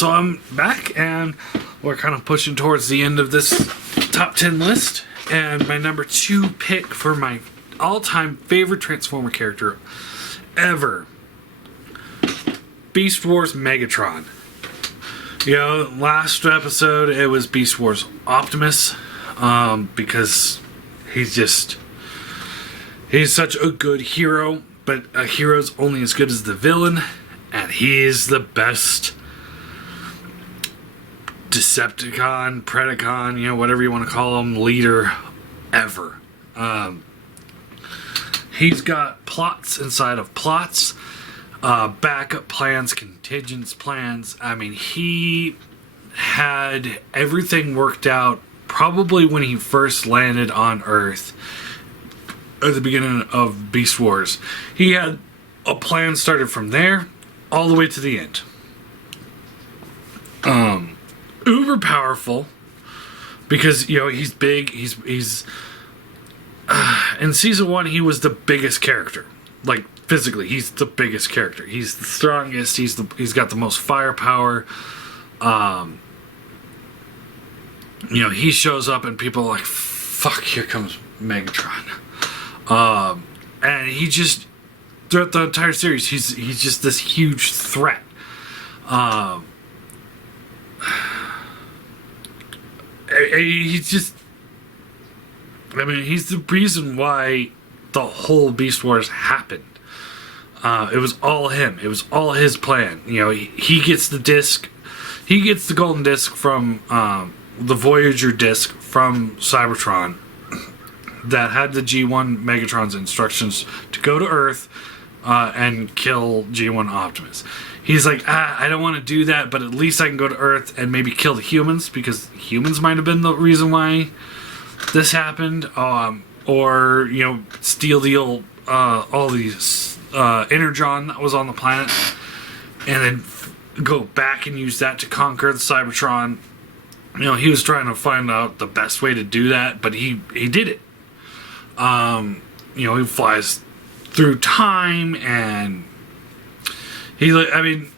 So I'm back, and we're kind of pushing towards the end of this top 10 list. And my number 2 pick for my all-time favorite Transformer character ever, Beast Wars Megatron. You know, last episode it was Beast Wars Optimus, because he's such a good hero, but a hero's only as good as the villain, and he is the best Decepticon, Predacon, you know, whatever you want to call him, leader ever. He's got plots inside of plots, backup plans, contingent plans. I mean, he had everything worked out probably when he first landed on Earth at the beginning of Beast Wars. He had a plan started from there all the way to the end. Uber powerful because, you know, he's big. He's in season 1 he was the biggest character, like physically. He's the biggest character. He's the strongest. He's got the most firepower. You know, he shows up and people are like, "Fuck! Here comes Megatron." And he just, throughout the entire series, he's just this huge threat. He's just, I mean, he's the reason why the whole Beast Wars happened. It was all him. It was all his plan. You know, he gets the disc. He gets the golden disc from the Voyager disc from Cybertron that had the G1 Megatron's instructions to go to Earth and kill G1 Optimus. He's like, I don't want to do that, but at least I can go to Earth and maybe kill the humans, because humans might have been the reason why this happened. Or, you know, steal the old, all these Energon that was on the planet, and then go back and use that to conquer the Cybertron. You know, he was trying to find out the best way to do that, but he did it. You know, he flies through time, and I mean,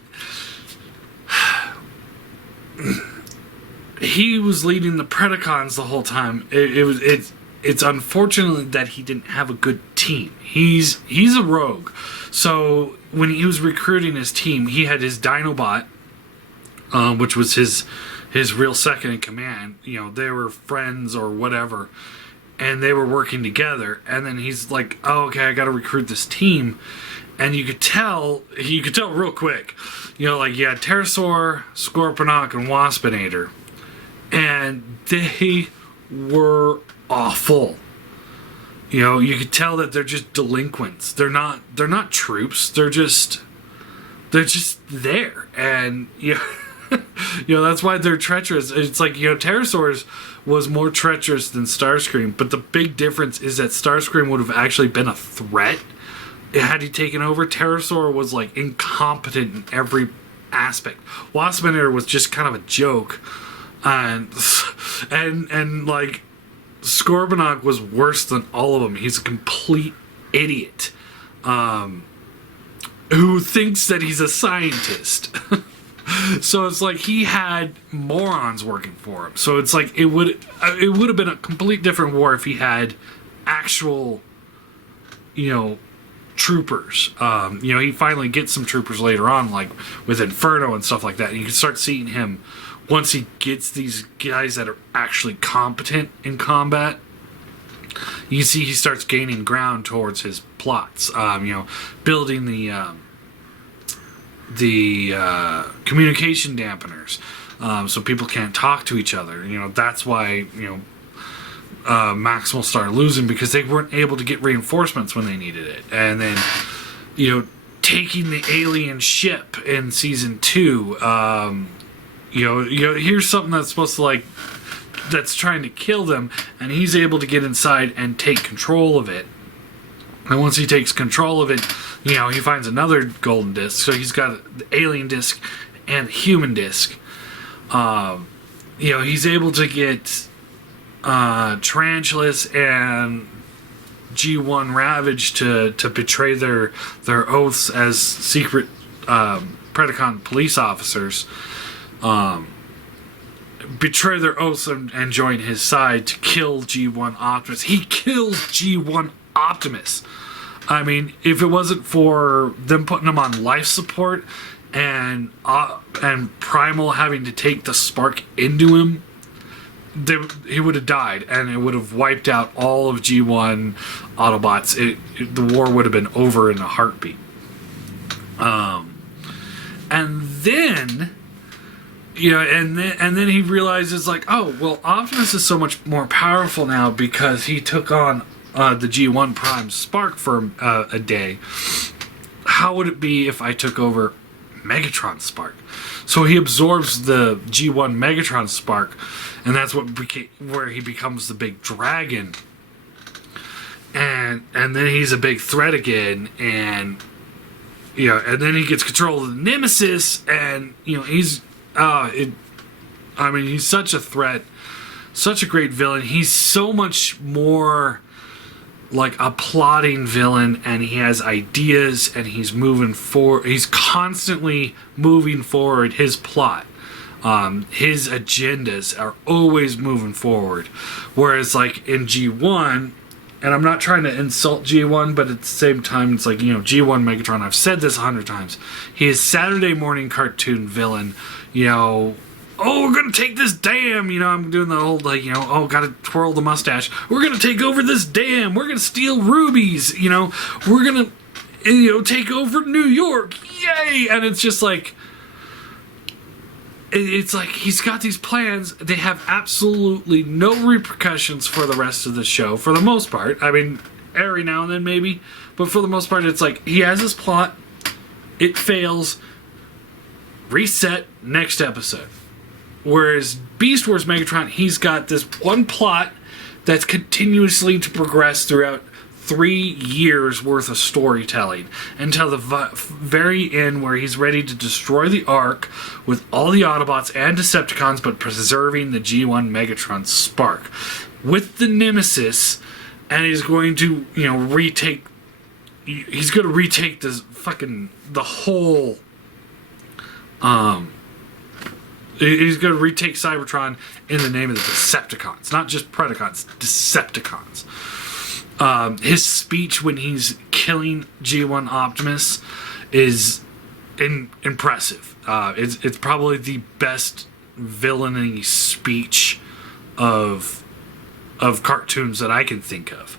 he was leading the Predacons the whole time. It's unfortunate that he didn't have a good team. He's a rogue. So when he was recruiting his team, he had his Dinobot, which was his real second in command. You know, they were friends or whatever, and they were working together. And then he's like, "Oh, okay, I got to recruit this team." And you could tell real quick. You know, like, you had Pterosaur, Scorponok, and Waspinator, and they were awful. You know, you could tell that they're just delinquents. They're not troops. They're just there. And you know, that's why they're treacherous. It's like, you know, Pterosaur's was more treacherous than Starscream, but the big difference is that Starscream would have actually been a threat had he taken over. Pterosaur was like incompetent in every aspect. Waspinator was just kind of a joke, and like, Scorponok was worse than all of them. He's a complete idiot, who thinks that he's a scientist. So it's like he had morons working for him. So it's like it would have been a complete different war if he had actual, you know, troopers. You know, he finally gets some troopers later on, like with Inferno and stuff like that. And you can start seeing him once he gets these guys that are actually competent in combat. You can see he starts gaining ground towards his plots. You know, building the communication dampeners, so people can't talk to each other. You know, that's why, you know, Maximal started losing, because they weren't able to get reinforcements when they needed it. And then, you know, taking the alien ship in season 2, you know, here's something that's supposed to, like, that's trying to kill them, and he's able to get inside and take control of it. And once he takes control of it, you know, he finds another golden disc. So he's got the alien disc and human disc. You know, he's able to get Tarantulas and G1 Ravage to betray their oaths as secret Predacon police officers. betray their oaths and join his side to kill G1 Optimus. He kills G1 Optimus. I mean, if it wasn't for them putting him on life support and Primal having to take the spark into him, he would have died, and it would have wiped out all of G1 Autobots. The war would have been over in a heartbeat. And then, and then he realizes, like, oh, well, Optimus is so much more powerful now because he took on the G1 Prime Spark for a day. How would it be if I took over Megatron Spark? So he absorbs the G1 Megatron Spark, and that's where he becomes the big dragon. And then he's a big threat again, and then he gets control of the Nemesis, and he's such a threat, such a great villain. He's so much more like a plotting villain, and he has ideas, and he's moving forward. He's constantly moving forward his plot. His agendas are always moving forward. Whereas, like, in G1, and I'm not trying to insult G1, but at the same time, it's like, G1 Megatron, I've said this 100 times. He is Saturday morning cartoon villain, oh, we're going to take this dam, I'm doing the old, like, oh, got to twirl the mustache. We're going to take over this dam. We're going to steal rubies, we're going to, take over New York. Yay! And it's just like, it's like he's got these plans. They have absolutely no repercussions for the rest of the show, for the most part. I mean, every now and then maybe, but for the most part, it's like he has his plot, it fails, reset, next episode. Whereas Beast Wars Megatron, he's got this one plot that's continuously to progress throughout 3 years worth of storytelling until the very end, where he's ready to destroy the Ark with all the Autobots and Decepticons, but preserving the G1 Megatron Spark with the Nemesis, and he's going to retake. He's going to retake the whole. He's going to retake Cybertron in the name of the Decepticons. Not just Predacons, Decepticons. His speech when he's killing G1 Optimus is impressive. It's probably the best villainy speech of cartoons that I can think of.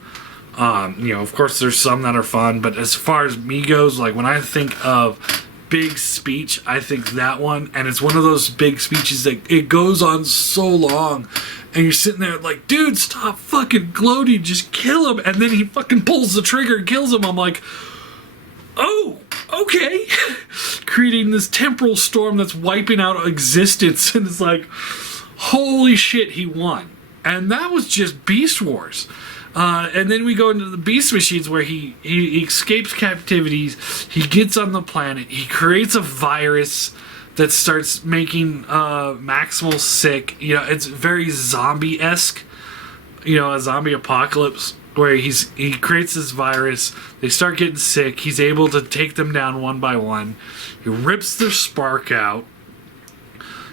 Of course there's some that are fun, but as far as me goes, like, when I think of big speech, I think that one, and it's one of those big speeches that it goes on so long, and you're sitting there like, dude, stop fucking gloating, just kill him, and then he fucking pulls the trigger and kills him. I'm like, oh, okay. Creating this temporal storm that's wiping out existence, and it's like, holy shit, he won. And that was just Beast Wars. And then we go into the Beast Machines, where he escapes captivities, he gets on the planet, he creates a virus that starts making Maximal sick. It's very zombie-esque, a zombie apocalypse, where he creates this virus, they start getting sick, he's able to take them down one by one, he rips their spark out,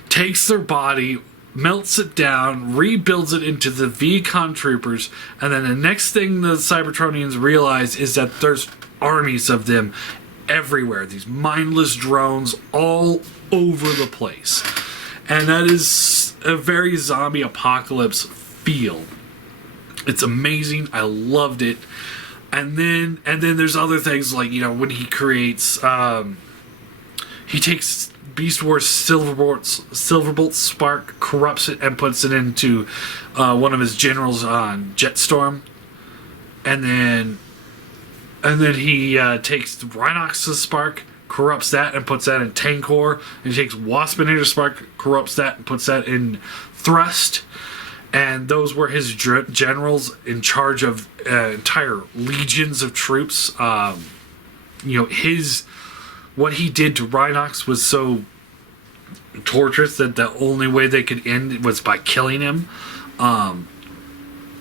takes their body, melts it down, rebuilds it into the Vcon troopers, and then the next thing the Cybertronians realize is that there's armies of them everywhere. These mindless drones all over the place. And that is a very zombie apocalypse feel. It's amazing. I loved it. And then there's other things like, when he creates, he takes Beast Wars Silverbolt Spark, corrupts it, and puts it into one of his generals on Jetstorm, and then he takes Rhinox's Spark, corrupts that, and puts that in Tankor, and he takes Waspinator Spark, corrupts that, and puts that in Thrust, and those were his generals in charge of entire legions of troops. What he did to Rhinox was so torturous that the only way they could end it was by killing him.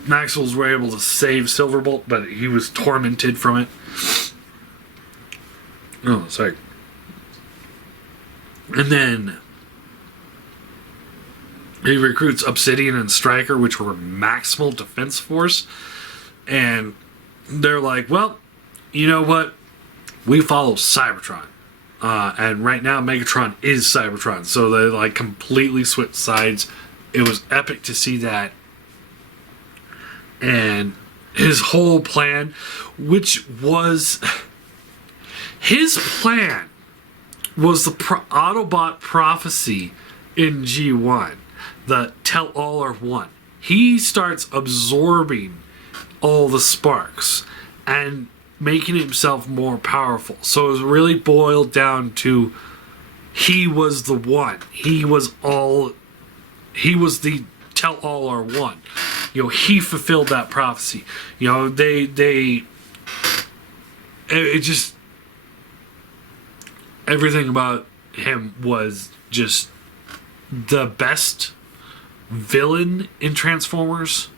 Maxwell's were able to save Silverbolt, but he was tormented from it. Oh, sorry. And then He recruits Obsidian and Striker, which were maximal defense force. And they're like, well, you know what? We follow Cybertron. And right now, Megatron is Cybertron. So they like completely switched sides. It was epic to see that. And his whole plan, which was... His plan was the Autobot prophecy in G1. The tell-all are one. He starts absorbing all the sparks and making himself more powerful. So it was really boiled down to he was the one. He was the tell-all are one. You know, he fulfilled that prophecy. You know, it just, everything about him was just the best villain in Transformers.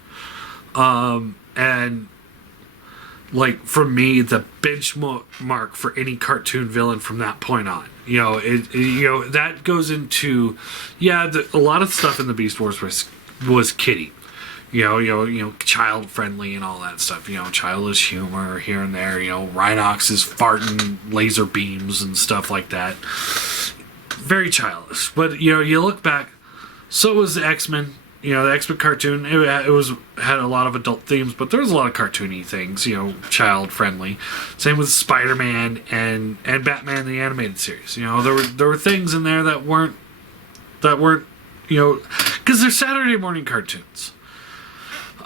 And like for me, the benchmark for any cartoon villain from that point on. You know, that goes into, a lot of stuff in the Beast Wars was kiddie. You know, child friendly and all that stuff. You know, childish humor here and there. You know, Rhinox is farting laser beams and stuff like that. Very childish. But you know, you look back. So was the X-Men. You know, the X-Men cartoon. It had a lot of adult themes, but there was a lot of cartoony things. You know, child friendly. Same with Spider-Man and Batman the animated series. You know, there were things in there that weren't. You know, because they're Saturday morning cartoons.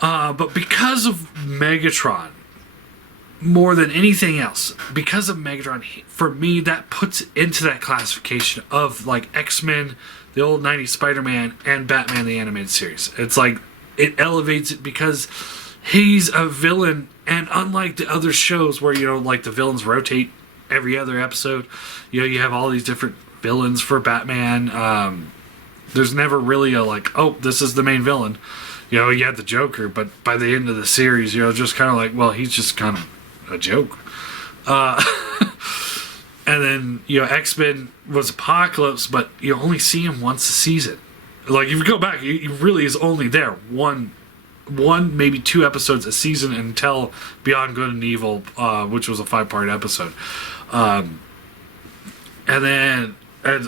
But because of Megatron, more than anything else, because of Megatron, for me, that puts it into that classification of like X-Men, the old 90s Spider-Man, and Batman the animated series. It's like, it elevates it because he's a villain, and unlike the other shows where, you know, like the villains rotate every other episode, you know, you have all these different villains for Batman. There's never really a like, oh, this is the main villain. You know, you had the Joker, but by the end of the series, you know, just kind of like, well, he's just kind of a joke. And then, you know, X-Men was Apocalypse, but you only see him once a season. Like, if you go back, he really is only there one, maybe 2 episodes a season until Beyond Good and Evil, which was a 5-part episode. And then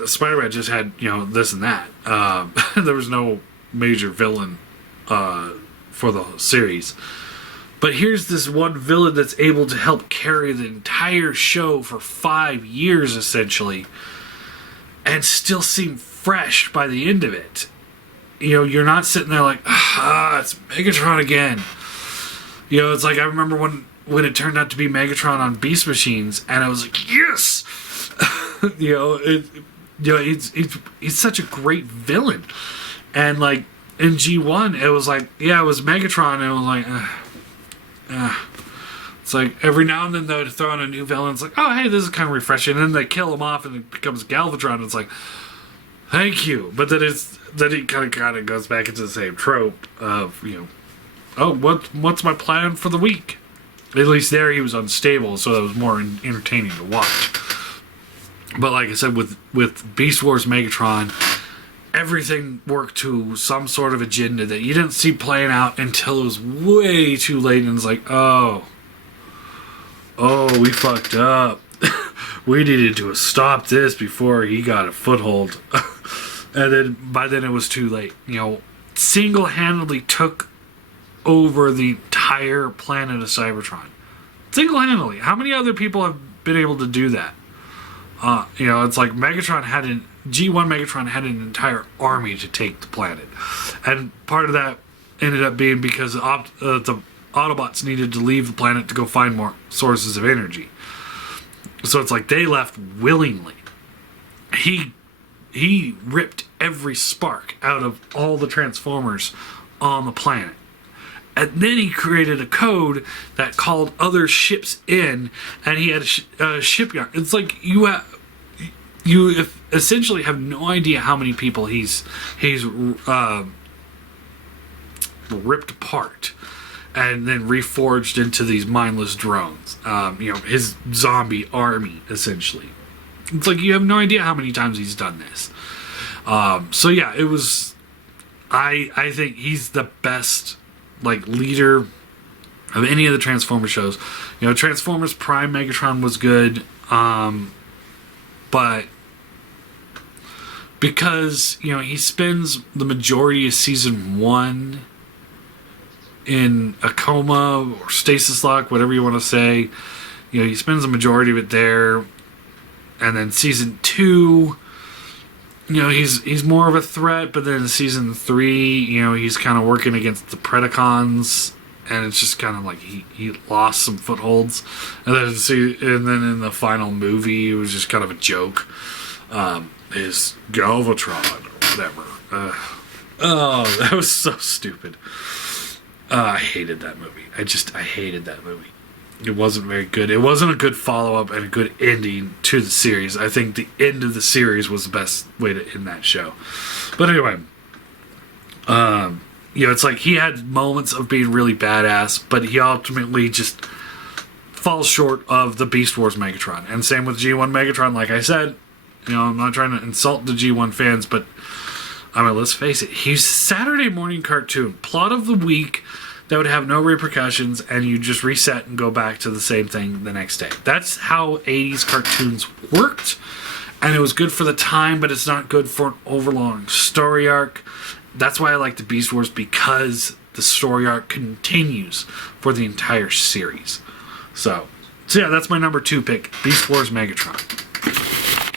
Spider-Man just had, you know, this and that. There was no major villain for the series. But here's this one villain that's able to help carry the entire show for 5 years, essentially, and still seem fresh by the end of it. You know, you're not sitting there like, it's Megatron again. You know, it's like, I remember when it turned out to be Megatron on Beast Machines, and I was like, yes! He's such a great villain. And like, in G1, it was like, it was Megatron, and it was like, it's like every now and then though to throw in a new villain, it's like, oh hey, this is kind of refreshing, and then they kill him off and it becomes Galvatron, and it's like, thank you. But then it kind of goes back into the same trope of, you know, oh, what's my plan for the week? At least there he was unstable, so that was more entertaining to watch. But like I said, with Beast Wars Megatron, everything worked to some sort of agenda that you didn't see playing out until it was way too late, and it's like, oh, we fucked up. We needed to stop this before he got a foothold. And then by then it was too late. You know, single-handedly took over the entire planet of Cybertron. Single-handedly. How many other people have been able to do that? You know, it's like G1 Megatron had an entire army to take the planet. And part of that ended up being because the Autobots needed to leave the planet to go find more sources of energy. So it's like they left willingly. He ripped every spark out of all the Transformers on the planet. And then he created a code that called other ships in, and he had a shipyard. It's like you essentially have no idea how many people he's ripped apart and then reforged into these mindless drones. You know, his zombie army, essentially. It's like you have no idea how many times he's done this. So yeah, it was I think he's the best like leader of any of the Transformers shows. You know, Transformers Prime Megatron was good, but because, you know, he spends the majority of season 1 in a coma or stasis lock, whatever you want to say. You know, he spends the majority of it there, and then season 2, you know, he's more of a threat, but then in season 3, you know, he's kind of working against the Predacons, and it's just kind of like he lost some footholds. And then in the final movie, it was just kind of a joke. Is Galvatron or whatever. Oh, that was so stupid. I hated that movie. I hated that movie. It wasn't very good. It wasn't a good follow-up and a good ending to the series. I think the end of the series was the best way to end that show. But anyway, you know, it's like he had moments of being really badass, but he ultimately just falls short of the Beast Wars Megatron. And same with G1 Megatron, like I said. You know, I'm not trying to insult the G1 fans, but I mean, let's face it. He's a Saturday morning cartoon. Plot of the week that would have no repercussions, and you just reset and go back to the same thing the next day. That's how 80s cartoons worked, and it was good for the time, but it's not good for an overlong story arc. That's why I like the Beast Wars, because the story arc continues for the entire series. So yeah, that's my number 2 pick, Beast Wars Megatron.